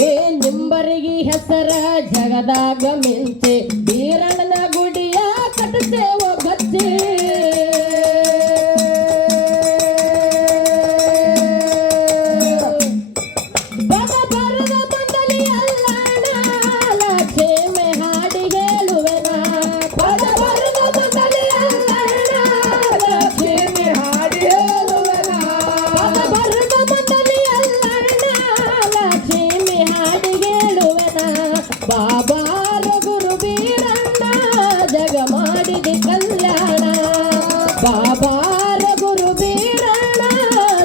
ಏ ನಿಂಬರಿಗೆ ಹೆಸರ ಜಗದಾಗ ಮಿಂಚೆ ಬೀರಣ್ಣನ ಗುಡಿಯ ಕಟ್ಟತೇವ ಗಚ್ಚೆ ಬಾಬಾರ ಗುರು ಬೀರಣ್ಣ ಜಗ ಮಾಡಿದ ಕಲ್ಯಾಣ ಬಾಬಾರ ಗುರು ಬೀರಣ್ಣ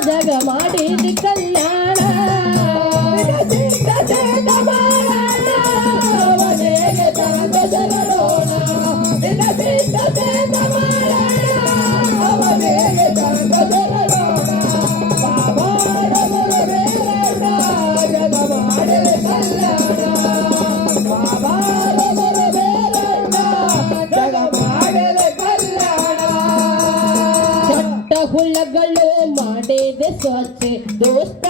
ಜಗ ಮಾಡಿದ ಕಲ್ಯಾಣ ಅವನಿಗೆ ತನಕ ಜನರೋಣ ಅವನಿಗೆ ತನಕ ಜನರೋಣ ಬಾಬಾರ ಗುರು ಬೀರಣ್ಣ ಜಗ ಮಾಡಿದ ಕಲ್ಯಾಣ ಹುಳಗಳು ಮಾಡಿದೆ ಸ್ವಚ್ಛ ದೋಸ್ತ